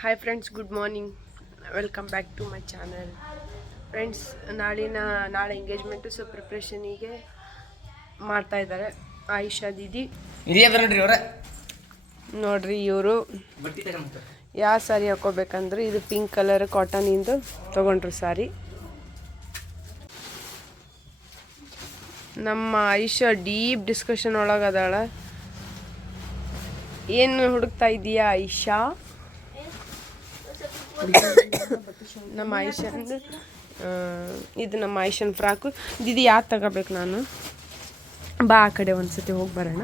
Hi friends, good morning. Welcome back to my channel. Friends, ನಾಳೆ engagement, so ಪ್ರಿಪ್ರೇಷನಿಗೆ ಮಾಡ್ತಾ ಇದ್ದಾರೆ ಆಯಿಷಾ ದೀದಿ. ನೋಡ್ರಿ ಇವರು ಯಾವ ಸ್ಯಾರಿ ಹಾಕೋಬೇಕಂದ್ರೆ ಇದು ಪಿಂಕ್ ಕಲರ್ ಕಾಟನಿಂದು ತೊಗೊಂಡ್ರು ಸ್ಯಾರಿ. ನಮ್ಮ ಆಯಿಷಾ ಡೀಪ್ ಡಿಸ್ಕಷನ್ ಒಳಗದಾಳ. ಏನು ಹುಡುಕ್ತಾ ಇದೀಯಾ ಆಯಿಷಾ? ನಮ್ಮ ಆಯಿಷನ್ ಇದು ನಮ್ಮ ಆಯಿಷನ್ ಫ್ರಾಕು. ದೀದಿ ಯಾವ್ದು ತಗೋಬೇಕು ನಾನು? ಬಾ ಆ ಕಡೆ ಒಂದ್ಸತಿ ಹೋಗಿ ಬರೋಣ.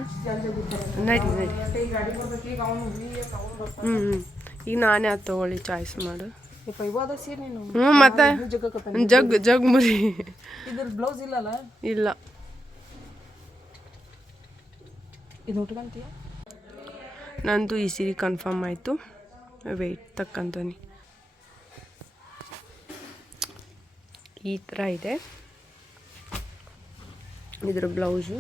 ನಡಿ ಈಗ ನಾನೇ ಅದು ತೊಗೊಳ್ಳಿ, ಚಾಯ್ಸ್ ಮಾಡು. ಮತ್ತೆ ಜಗ್ ಮುರಿ ಇಲ್ಲ. ನಂದು ಈ ಸೀರೆ ಕನ್ಫರ್ಮ್ ಆಯಿತು. ವೆಯ್ಟ್ ತಕ್ಕಂತಾನೆ ಈ ಥರ ಇದೆ ಇದ್ರ ಬ್ಲೌಸು.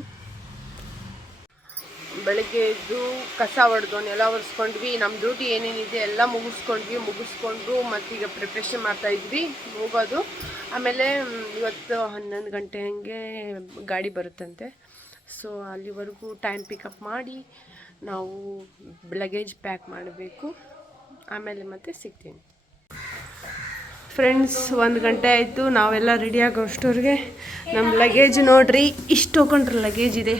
ಬೆಳಗ್ಗೆ ಎದ್ದು ಕಸ ಹೊಡೆದು ನೆಲ ಒರೆಸ್ಕೊಂಡ್ವಿ. ನಮ್ಮ ಡ್ಯೂಟಿ ಏನೇನಿದೆ ಎಲ್ಲ ಮುಗಿಸ್ಕೊಂಡು ಮತ್ತೀಗ ಪ್ರಿಪ್ರೇಷನ್ ಮಾಡ್ತಾಯಿದ್ವಿ ಹೋಗೋದು. ಆಮೇಲೆ ಇವತ್ತು 11 ಗಂಟೆ ಹಂಗೆ ಗಾಡಿ ಬರುತ್ತಂತೆ. ಸೊ ಅಲ್ಲಿವರೆಗೂ ಟೈಮ್ ಪಿಕಪ್ ಮಾಡಿ ನಾವು ಲಗೇಜ್ ಪ್ಯಾಕ್ ಮಾಡಬೇಕು. ಆಮೇಲೆ ಮತ್ತೆ ಸಿಗ್ತೀನಿ. ಫ್ರೆಂಡ್ಸ್, 1 ಗಂಟೆ ಆಯಿತು, ನಾವೆಲ್ಲ ರೆಡಿ ಆಗೋಷ್ಟವ್ರಿಗೆ. ನಮ್ಮ ಲಗೇಜ್ ನೋಡ್ರಿ, ಇಷ್ಟು ಹೋಗ್ಕೊಂಡ್ರೆ ಲಗೇಜ್ ಇದೆ.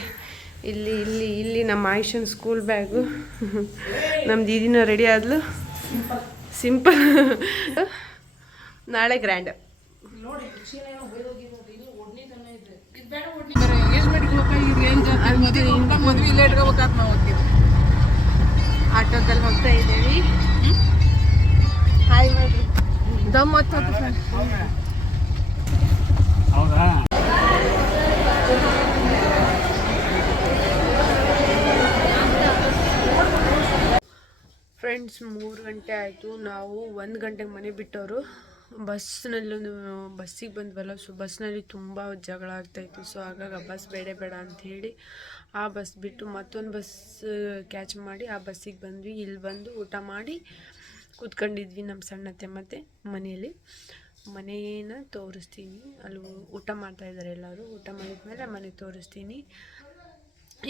ಇಲ್ಲಿ ನಮ್ಮ ಆಯಿಷನ್ ಸ್ಕೂಲ್ ಬ್ಯಾಗು. ನಮ್ಮ ದೀದಿನ ರೆಡಿ ಆದ್ಲು. ಸಿಂಪಲ್. ನಾಳೆ ಗ್ರ್ಯಾಂಡ್. ಆಟೋದಲ್ಲಿ ಹೋಗ್ತಾ ಇದ್ದೀವಿ. ಹಾಯ್ ಮಾಡ್ರಿ. ದಮ್ ಹತ್ತೋದು ಫ್ರೆಂಡ್ಸ್. 3 ಗಂಟೆ ಆಯಿತು. ನಾವು 1 ಗಂಟೆಗೆ ಮನೆ ಬಿಟ್ಟವರು. ಬಸ್ಸಿಗೆ ಬಂದ್ವಲ್ಲ, ಸೊ ಬಸ್ನಲ್ಲಿ ತುಂಬ ಜಗಳ ಆಗ್ತಾಯಿತ್ತು. ಸೊ ಹಾಗಾಗಿ ಆ ಬಸ್ ಬೇಡ ಅಂಥೇಳಿ ಆ ಬಸ್ ಬಿಟ್ಟು ಮತ್ತೊಂದು ಬಸ್ ಕ್ಯಾಚ್ ಮಾಡಿ ಆ ಬಸ್ಸಿಗೆ ಬಂದ್ವಿ. ಇಲ್ಲಿ ಬಂದು ಊಟ ಮಾಡಿ ಕೂತ್ಕೊಂಡಿದ್ವಿ ನಮ್ಮ ಸಣ್ಣತ್ತೆ ಮತ್ತು ಮನೆಯನ್ನು ತೋರಿಸ್ತೀನಿ. ಅಲ್ಲಿ ಊಟ ಮಾಡ್ತಾಯಿದ್ದಾರೆ ಎಲ್ಲರೂ. ಊಟ ಮಾಡಿದ್ಮೇಲೆ ಮನೆ ತೋರಿಸ್ತೀನಿ.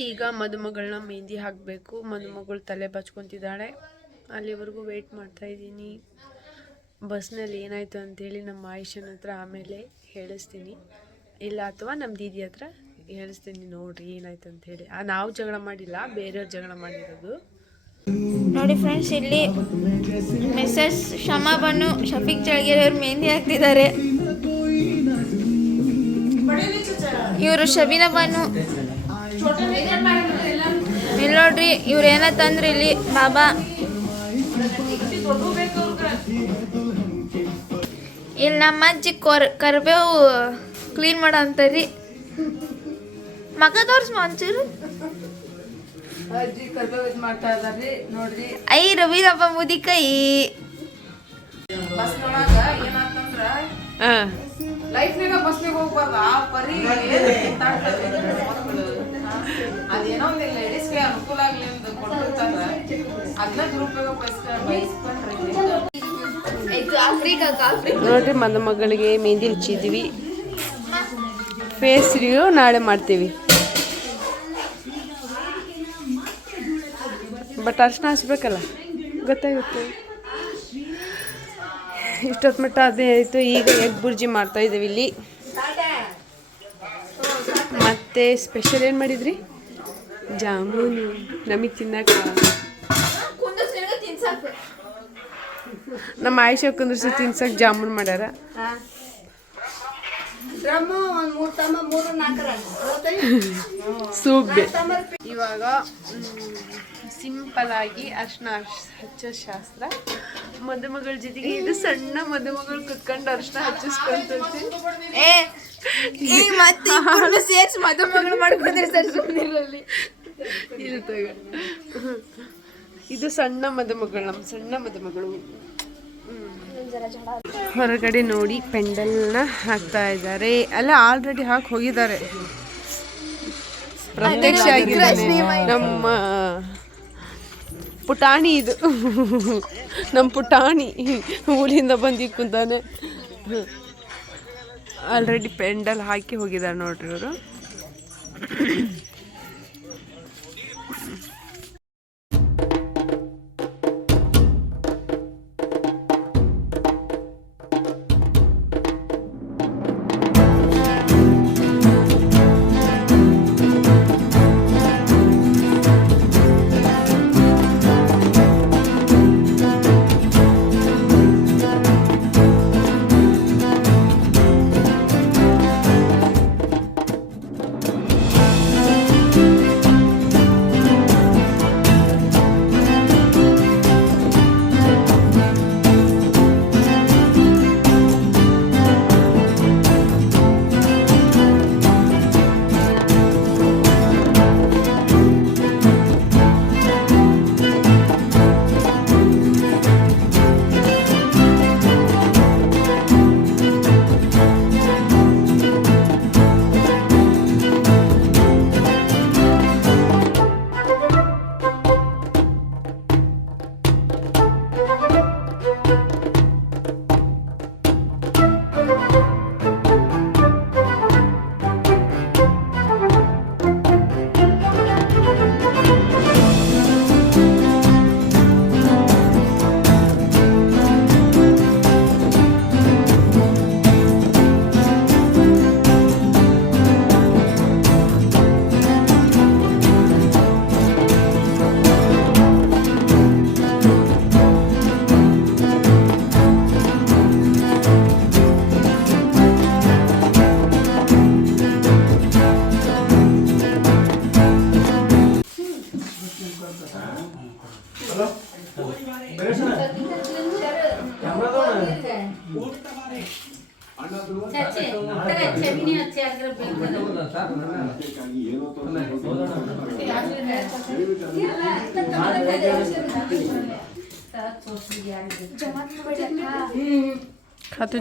ಈಗ ಮದುಮಗಳನ್ನ ಮೆಹಂದಿ ಹಾಕಬೇಕು. ಮದುಮಗಳು ತಲೆ ಬಚ್ಕೊತಿದ್ದಾಳೆ. ಅಲ್ಲಿವರೆಗೂ ವೆಯ್ಟ್ ಮಾಡ್ತಾಯಿದ್ದೀನಿ. ಬಸ್ನಲ್ಲಿ ಏನಾಯಿತು ಅಂಥೇಳಿ ನಮ್ಮ ಆಯಿಷನ್ ಹತ್ರ ಆಮೇಲೆ ಹೇಳಿಸ್ತೀನಿ, ಇಲ್ಲ ಅಥವಾ ನಮ್ಮ ದೀದಿ ಹತ್ರ ಹೇಳಿಸ್ತೀನಿ. ನೋಡ್ರಿ ಏನಾಯ್ತು ಅಂಥೇಳಿ. ನಾವು ಜಗಳ ಮಾಡಿಲ್ಲ, ಬೇರೆಯವ್ರು ಜಗಳ ಮಾಡಿರೋದು. ನೋಡಿ ಫ್ರೆಂಡ್ಸ್, ಇಲ್ಲಿ ಮಿಸಸ್ ಶಮಾ ಬನ್ನು ಶಫೀಕ್ ಚಳಗೇರಿಯವರು ಮೆಹಂದಿ ಹಾಕ್ತಿದ್ದಾರೆ. ಇವರು ಶಬೀನಾ ಬನ್ನು. ಇಲ್ಲಿ ನೋಡ್ರಿ, ಇವ್ರು ಏನಂತಂದ್ರೆ ಇಲ್ಲಿ ಬಾಬಾ. ಇಲ್ಲಿ ನಮ್ಮ ಅಜ್ಜಿ ಕರ್ಬೇವು ಕ್ಲೀನ್ ಮಾಡೋ ಅಂತಾರ್ರಿ. ಮಗ ತೋರ್ಸ್ ಮಂಚೂರು. ಅಜ್ಜಿ ಕರ್ಬೇವು ಇದು ಮಾಡ್ತಾ ಇದ್ದಾರೆ ನೋಡ್ರಿ. ಐ ರವಿದಪ್ಪ ಮುದಿ ಕೈ. ಬಸ್ನೊಳಗ ಏನಾಗ್ತಂದ್ರ ಲೈಫ್ನಾಗ ಬಸ್ನಾಗ ಹೋಗ್ಬಾರ್ದು. ಆ ಪರಿ ಅದೇನೋ ಒಂದು ಲೇಡೀಸ್ಗೆ ಅನುಕೂಲ ಆಗಲಿ ಅಂತ ಕೊಟ್ಟಿರ್ತಾರ. ಅದನ್ನ ದುರುಪಯೋಗ ನೋಡ್ರಿ. ಮದುಮಗಳಿಗೆ ಮೆಹಂದಿ ಹಚ್ಚಿದ್ವಿ. ಫೇಸ್ ರಿವ್ಯೂ ನಾಳೆ ಮಾಡ್ತೀವಿ. ಬಟ್ ಅರ್ಶಿನ ಹಚ್ಬೇಕಲ್ಲ, ಗೊತ್ತಾಗುತ್ತೆ. ಇಷ್ಟೊತ್ತು ಮಟ್ಟ ಅದೇ ಆಯಿತು. ಈಗ ಎಗ್ ಬುರ್ಜಿ ಮಾಡ್ತಾಯಿದ್ದೀವಿ ಇಲ್ಲಿ. ಮತ್ತು ಸ್ಪೆಷಲ್ ಏನು ಮಾಡಿದ್ರಿ? ಜಾಮೂನು. ನಮಗೆ ತಿನ್ನಕ್ಕೆ ನಮ್ಮ ಆಯಿಷಾ ಕುಂದ್ರಿಸಿ ತಿನ್ಸಕ್ಕೆ ಜಾಮೂನು ಮಾಡ್ಯಾರ. ಸೂಪ್. ಇವಾಗ ಸಿಂಪಲ್ ಆಗಿ ಅರ್ಶಿನ ಹಚ್ಚೋ ಶಾಸ್ತ್ರ. ಮದುಮಗಳ ಜೊತೆಗೆ ಇದು ಸಣ್ಣ ಮದುಮಗಳು ಕುತ್ಕೊಂಡು ಅರ್ಶಿನ ಹಚ್ಚಿಸ್ಕೊಂತೈತಿ. ಮದುಮಗಳು ಮಾಡ್ಕೊಂಡ್ರೆ ಸರ್ ಸುಮ್ಮನಿರಲಿ. ಇದು ಸಣ್ಣ ಮದುಮಗಳು, ನಮ್ಮ ಸಣ್ಣ ಮದುಮಗಳು. ಹೊರಗಡೆ ನೋಡಿ ಪೆಂಡಲ್ನ ಹಾಕ್ತಾ ಇದ್ದಾರೆ. ಅಲ್ಲ, ಆಲ್ರೆಡಿ ಹಾಕಿ ಹೋಗಿದ್ದಾರೆ. ಪ್ರತ್ಯಕ್ಷ ಆಗಿದ್ದಾನೆ ನಮ್ಮ ಪುಟಾಣಿ ಇದು ನಮ್ಮ ಪುಟಾಣಿ ಊರಿಂದ ಬಂದು ಕುಂತಾನೆ. ಆಲ್ರೆಡಿ ಪೆಂಡಲ್ ಹಾಕಿ ಹೋಗಿದ್ದಾರೆ ನೋಡ್ರಿ ಇವರು. खाते